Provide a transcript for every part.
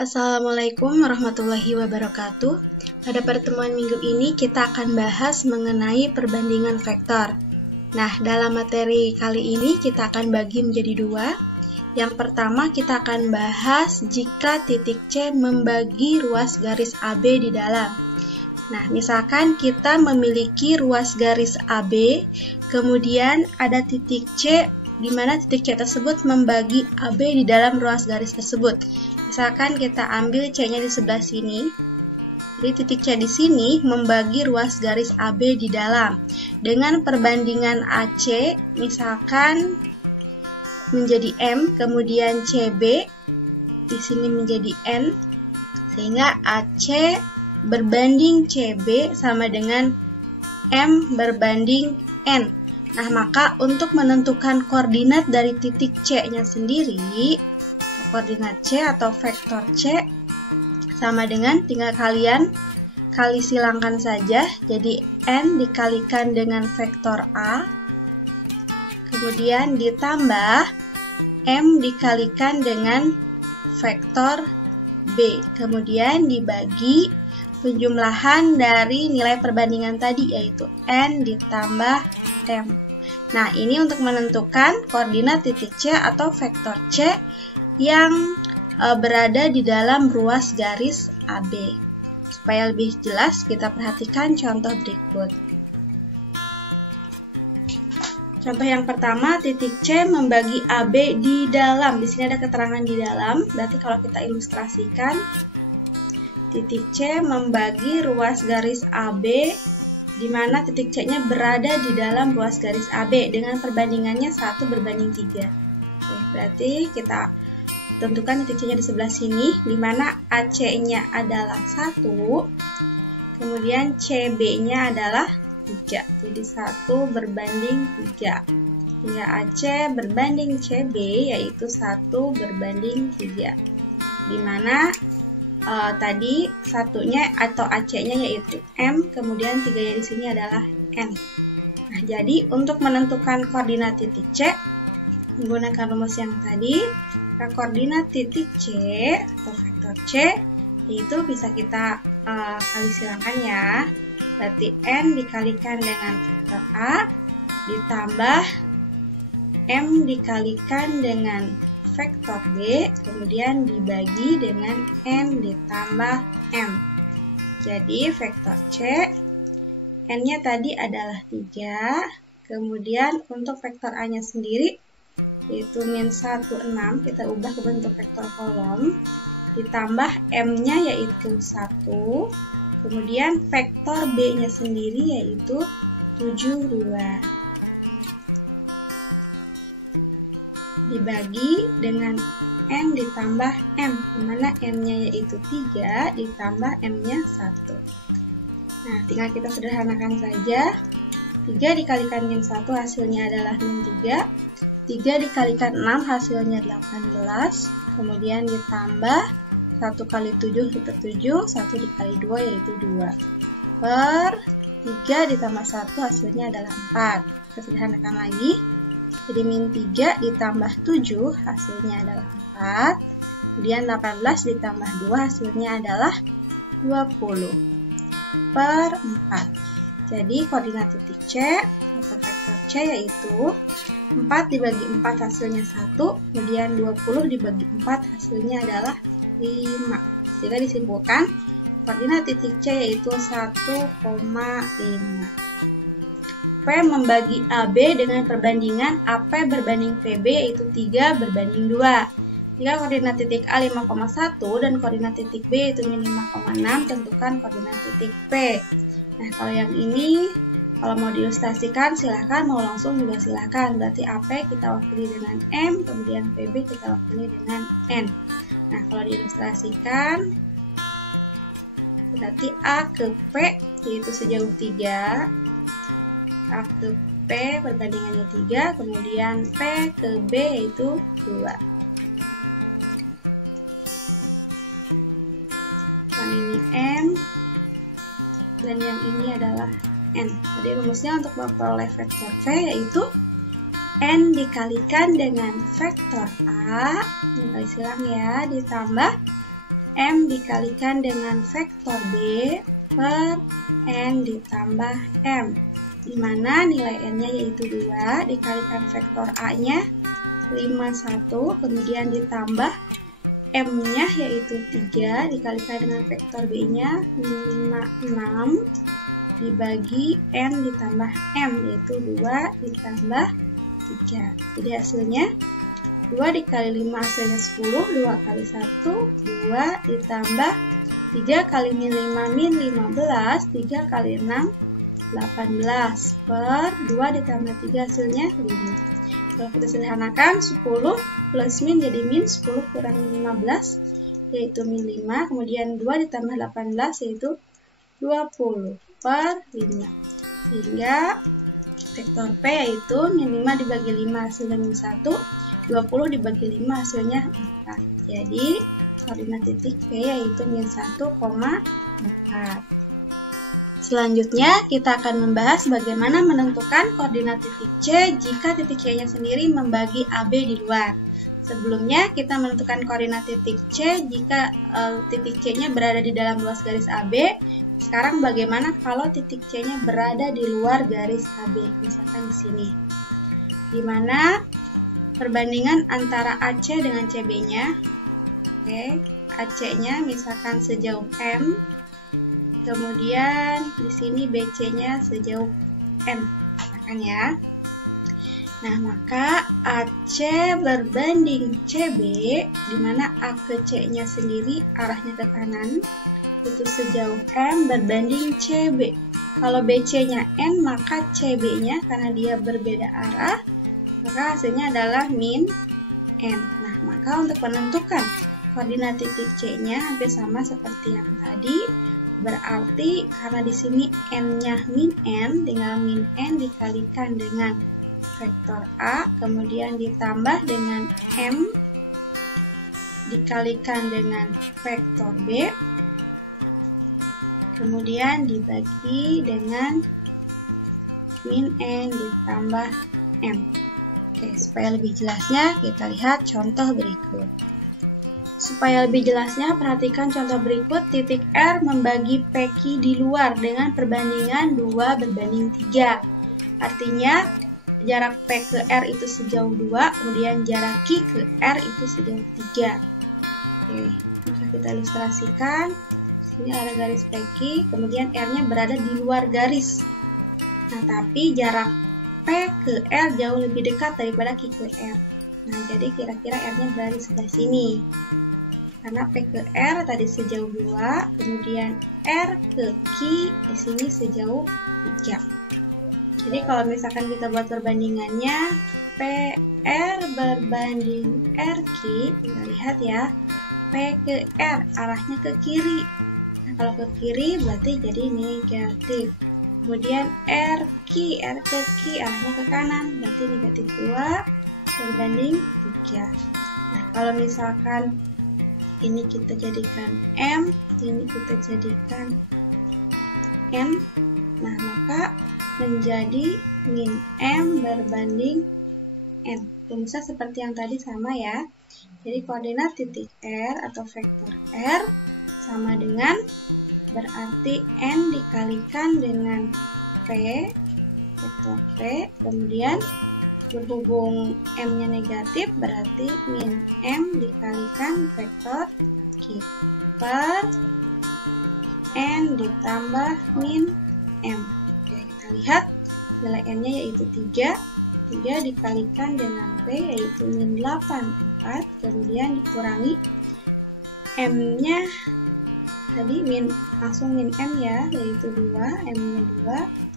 Assalamualaikum warahmatullahi wabarakatuh. Pada pertemuan minggu ini kita akan bahas mengenai perbandingan vektor. Nah, dalam materi kali ini kita akan bagi menjadi dua. Yang pertama kita akan bahas jika titik C membagi ruas garis AB di dalam. Nah, misalkan kita memiliki ruas garis AB, kemudian ada titik C di mana titik C tersebut membagi AB di dalam ruas garis tersebut. Misalkan kita ambil C-nya di sebelah sini. Jadi titik C di sini membagi ruas garis AB di dalam. Dengan perbandingan AC misalkan menjadi M, kemudian CB di sini menjadi N, sehingga AC berbanding CB sama dengan M berbanding N. Nah, maka untuk menentukan koordinat dari titik C-nya sendiri, koordinat C atau vektor C sama dengan tinggal kalian kali silangkan saja. Jadi N dikalikan dengan vektor A, kemudian ditambah M dikalikan dengan vektor B, kemudian dibagi penjumlahan dari nilai perbandingan tadi, yaitu N ditambah M. Nah, ini untuk menentukan koordinat titik C atau vektor C yang berada di dalam ruas garis AB. Supaya lebih jelas, kita perhatikan contoh berikut. Contoh yang pertama, titik C membagi AB di dalam. Di sini ada keterangan di dalam, berarti kalau kita ilustrasikan, titik C membagi ruas garis AB di mana titik C-nya berada di dalam ruas garis AB dengan perbandingannya 1 berbanding 3. Oke, berarti kita tentukan titik C-nya di sebelah sini, di mana AC-nya adalah 1, kemudian CB-nya adalah 3. Jadi 1 berbanding 3. Hingga AC berbanding CB yaitu 1 berbanding 3. Di mana tadi satunya atau AC-nya yaitu M, kemudian 3-nya di sini adalah N. Nah, jadi untuk menentukan koordinat titik C menggunakan rumus yang tadi, koordinat titik C atau vektor C itu bisa kita kali silangkan ya. Berarti N dikalikan dengan vektor A ditambah M dikalikan dengan vektor B, kemudian dibagi dengan N ditambah M. Jadi vektor C, N-nya tadi adalah 3, kemudian untuk vektor A-nya sendiri yaitu min 1, 6, kita ubah ke bentuk vektor kolom, ditambah M-nya yaitu 1, kemudian vektor B-nya sendiri yaitu 7, 2. Dibagi dengan N ditambah M, dimana M-nya yaitu 3 ditambah M-nya 1. Nah, tinggal kita sederhanakan saja. 3 dikalikan min 1 hasilnya adalah min 3. 3 dikalikan 6 hasilnya 18. Kemudian ditambah 1 kali 7 itu 7, 1 dikali 2 yaitu 2. Per 3 ditambah 1 hasilnya adalah 4. Kita sederhanakan lagi. Jadi min 3 ditambah 7 hasilnya adalah 4. Kemudian 18 ditambah 2 hasilnya adalah 20 per 4. Jadi koordinat titik C atau vektor C yaitu 4 dibagi 4 hasilnya 1, kemudian 20 dibagi 4 hasilnya adalah 5. Sehingga disimpulkan koordinat titik C yaitu 1,5. P membagi AB dengan perbandingan AP berbanding PB yaitu 3 berbanding 2. Jika koordinat titik A 5,1 dan koordinat titik B yaitu min 5,6, tentukan koordinat titik P. Nah, kalau yang ini, kalau mau diilustrasikan silahkan, mau langsung juga silahkan. Berarti AP kita wakili dengan M, kemudian PB kita wakili dengan N. Nah, kalau diilustrasikan, berarti A ke P yaitu sejauh 3. A ke P perbandingannya 3, kemudian P ke B yaitu 2. Dan ini M, dan yang ini adalah N. Jadi rumusnya untuk memperoleh vektor V yaitu N dikalikan dengan vektor A, kali silang ya, ditambah M dikalikan dengan vektor B per N ditambah M, di mana nilai N-nya yaitu 2, dikalikan vektor A-nya 51, kemudian ditambah M-nya yaitu 3, dikalikan dengan vektor B-nya 6, dibagi N ditambah M, yaitu 2 ditambah 3. Jadi hasilnya 2 dikali 5 hasilnya 10, 2 kali 1, 2 ditambah 3 kali min 5 min 15, 3 kali 6, 18 per 2 ditambah 3 hasilnya 5. Kalau kita sederhanakan 10 plus min jadi min, 10 kurang 15 yaitu min 5, kemudian 2 ditambah 18 yaitu 20 per 5. Sehingga vektor P yaitu min 5 dibagi 5 hasilnya min 1, 20 dibagi 5 hasilnya 4. Jadi koordinat titik P yaitu min 1,4. Selanjutnya kita akan membahas bagaimana menentukan koordinat titik C jika titik C-nya sendiri membagi AB di luar. Sebelumnya kita menentukan koordinat titik C jika titik C-nya berada di dalam luas garis AB. Sekarang bagaimana kalau titik C-nya berada di luar garis AB? Misalkan di sini. Di mana perbandingan antara AC dengan CB-nya. Oke, AC-nya misalkan sejauh M. Kemudian di sini BC-nya sejauh N, misalkan ya. Nah, maka AC berbanding CB, di mana A ke C-nya sendiri arahnya ke kanan, itu sejauh M berbanding CB. Kalau BC-nya N, maka CB-nya karena dia berbeda arah, maka hasilnya adalah min N. Nah, maka untuk menentukan koordinat titik C-nya hampir sama seperti yang tadi. Berarti karena di sini N-nya min N, tinggal min N dikalikan dengan vektor A, kemudian ditambah dengan M, dikalikan dengan vektor B, kemudian dibagi dengan min N ditambah M. Oke, supaya lebih jelasnya kita lihat contoh berikut. Supaya lebih jelasnya, perhatikan contoh berikut. Titik R membagi PQ di luar dengan perbandingan 2 berbanding 3. Artinya, jarak P ke R itu sejauh 2, kemudian jarak Q ke R itu sejauh 3. Oke, maka kita ilustrasikan. Sini ada garis PQ, kemudian R-nya berada di luar garis. Nah, tapi jarak P ke R jauh lebih dekat daripada Q ke R. Nah, jadi kira-kira R-nya berada di sebelah sini. Karena P ke R tadi sejauh 2, kemudian R ke Q di sini sejauh 3. Jadi kalau misalkan kita buat perbandingannya, PR berbanding RQ, kita lihat ya, P ke R arahnya ke kiri. Nah, kalau ke kiri berarti jadi negatif. Kemudian RQ, R ke Q arahnya ke kanan, berarti negatif 2 berbanding 3. Nah, kalau misalkan ini kita jadikan M, ini kita jadikan N. Nah, maka menjadi min M berbanding N. Rumusnya seperti yang tadi sama ya. Jadi koordinat titik R atau vektor R sama dengan berarti N dikalikan dengan P, vektor P, kemudian berhubung M-nya negatif, berarti min M dikalikan vektor Q per N ditambah min M. Oke, kita lihat nilai N-nya yaitu 3. 3 dikalikan dengan P yaitu min 84, kemudian dikurangi M-nya tadi langsung min M ya, yaitu 2, M-nya 2.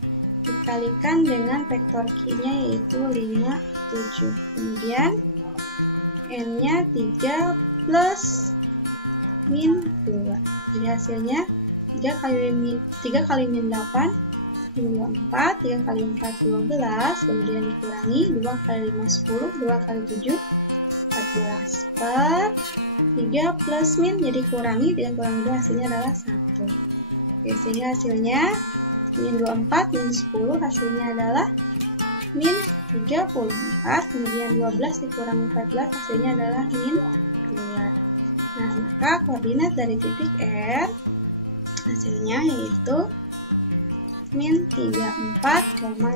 Dikalikan dengan vektor Q-nya yaitu 57. Kemudian N-nya 3 plus min 2. Jadi hasilnya 3 kali min 8, min 24, 3 kali 4, 12, kemudian dikurangi 2 kali 5, 10, 2 kali 7, 14 per 3 plus min, jadi kurangi, 3 kurangi 2 hasilnya adalah 1. Oke, sehingga hasilnya min 24, min 10 hasilnya adalah min 34, kemudian 12 dikurangi 14 hasilnya adalah min 2. Nah, maka koordinat dari titik R hasilnya yaitu min 34,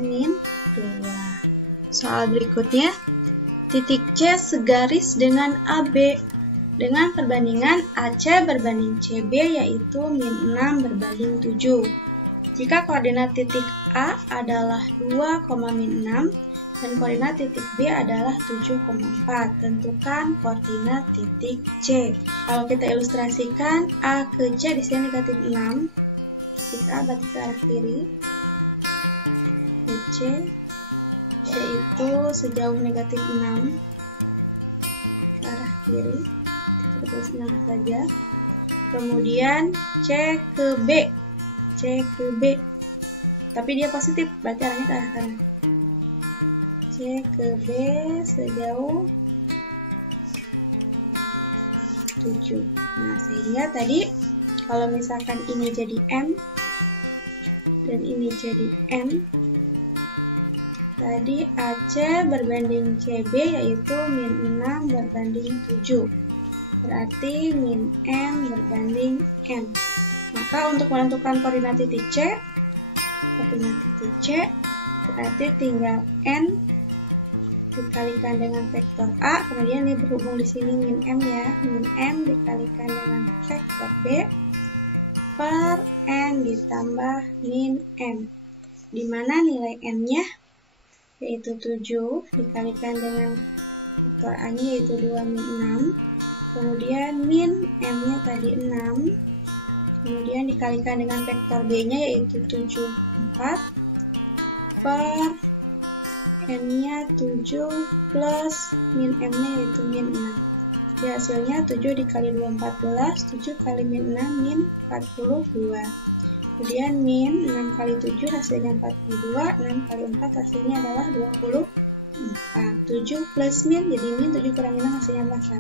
min 2. Soal berikutnya, titik C segaris dengan AB dengan perbandingan AC berbanding CB yaitu min 6 berbanding 7. Jika koordinat titik A adalah 2, min 6 dan koordinat titik B adalah 7,4, tentukan koordinat titik C. Kalau kita ilustrasikan A ke C di sini negatif 6, titik A berarti ke arah kiri, ke C yaitu sejauh negatif 6 ke arah kiri, kita tulis 6 saja. Kemudian C ke B, tapi dia positif, berarti arahnya ke arah kanan. C ke B sejauh 7. Nah, sehingga tadi kalau misalkan ini jadi M dan ini jadi N, tadi AC berbanding CB yaitu min 6 berbanding 7. Berarti min M berbanding M. Maka untuk menentukan koordinat titik C berarti tinggal N dikalikan dengan vektor A, kemudian ini berhubung di sini min M ya, min M dikalikan dengan vektor B per N ditambah min M, di mana nilai N-nya yaitu 7 dikalikan dengan vektor A-nya yaitu 2 min 6, kemudian min M-nya tadi 6, kemudian dikalikan dengan vektor B-nya yaitu 7, 4 per N-nya 7 plus min M-nya yaitu min 6. Jadi hasilnya 7 dikali 2, 14, 7 kali min 6, min 42. Kemudian min 6 kali 7 hasilnya 42, 6 kali 4 hasilnya adalah 24. 7 plus min, jadi min 7 kurangi 6 hasilnya adalah 1.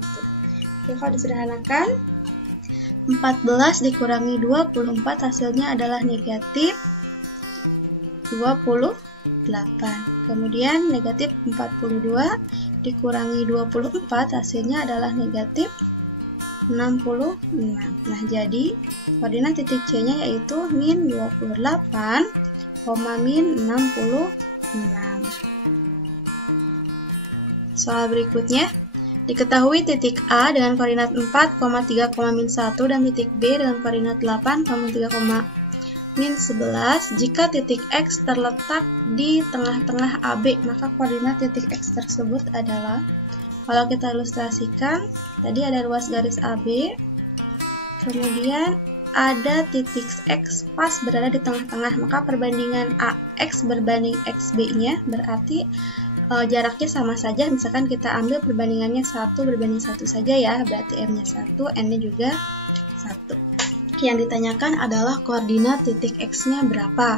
Jadi kalau disederhanakan, 14 dikurangi 24 hasilnya adalah negatif 28. Kemudian negatif 42 dikurangi 24 hasilnya adalah negatif 66. Nah, jadi koordinat titik C-nya yaitu min 28, min 66. Soal berikutnya, diketahui titik A dengan koordinat 4, 3, min 1 dan titik B dengan koordinat 8, 3, min 11. Jika titik X terletak di tengah-tengah AB, maka koordinat titik X tersebut adalah, kalau kita ilustrasikan, tadi ada ruas garis AB, kemudian ada titik X pas berada di tengah-tengah, maka perbandingan AX berbanding XB-nya berarti jaraknya sama saja. Misalkan kita ambil perbandingannya 1 berbanding 1 saja ya, berarti M-nya 1, N-nya juga 1. Yang ditanyakan adalah koordinat titik X-nya berapa.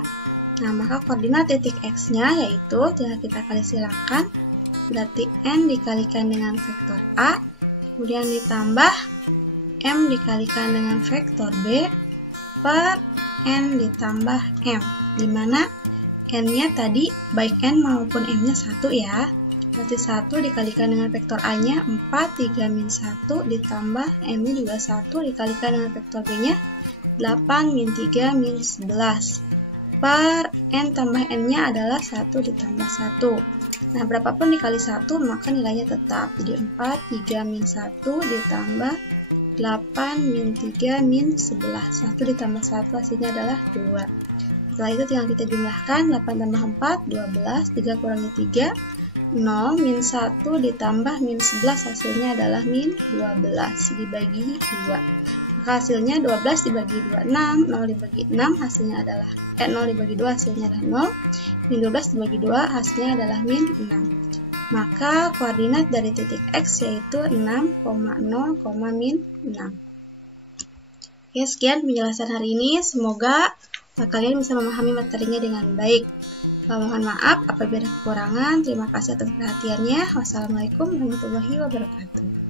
Nah, maka koordinat titik X-nya yaitu tinggal kita kali silakan, berarti N dikalikan dengan vektor A, kemudian ditambah M dikalikan dengan vektor B per N ditambah M, dimana N-nya tadi baik N maupun M-nya 1 ya. Berarti 1 dikalikan dengan vektor A-nya 4, 3 min 1 ditambah M-nya juga 1 dikalikan dengan vektor B-nya 8 min 3 min 11 per N tambah N-nya adalah 1 ditambah 1. Nah, berapapun dikali 1 maka nilainya tetap. Jadi 4, 3 min 1 ditambah 8 min 3 min 11. 1 ditambah 1 hasilnya adalah 2. Setelah itu tinggal kita jumlahkan, 8 tambah 4, 12, 3 kurangi 3, 0, min 1 ditambah min 11 hasilnya adalah min 12 dibagi 2. Maka hasilnya 12 dibagi 2, 6, 0 dibagi 6 hasilnya adalah 0 dibagi 2 hasilnya adalah 0, min 12 dibagi 2 hasilnya adalah min 6. Maka koordinat dari titik X yaitu 6,0, min 6. Oke, sekian penjelasan hari ini. Semoga kalian bisa memahami materinya dengan baik. Mohon maaf apabila ada kekurangan. Terima kasih atas perhatiannya. Wassalamualaikum warahmatullahi wabarakatuh.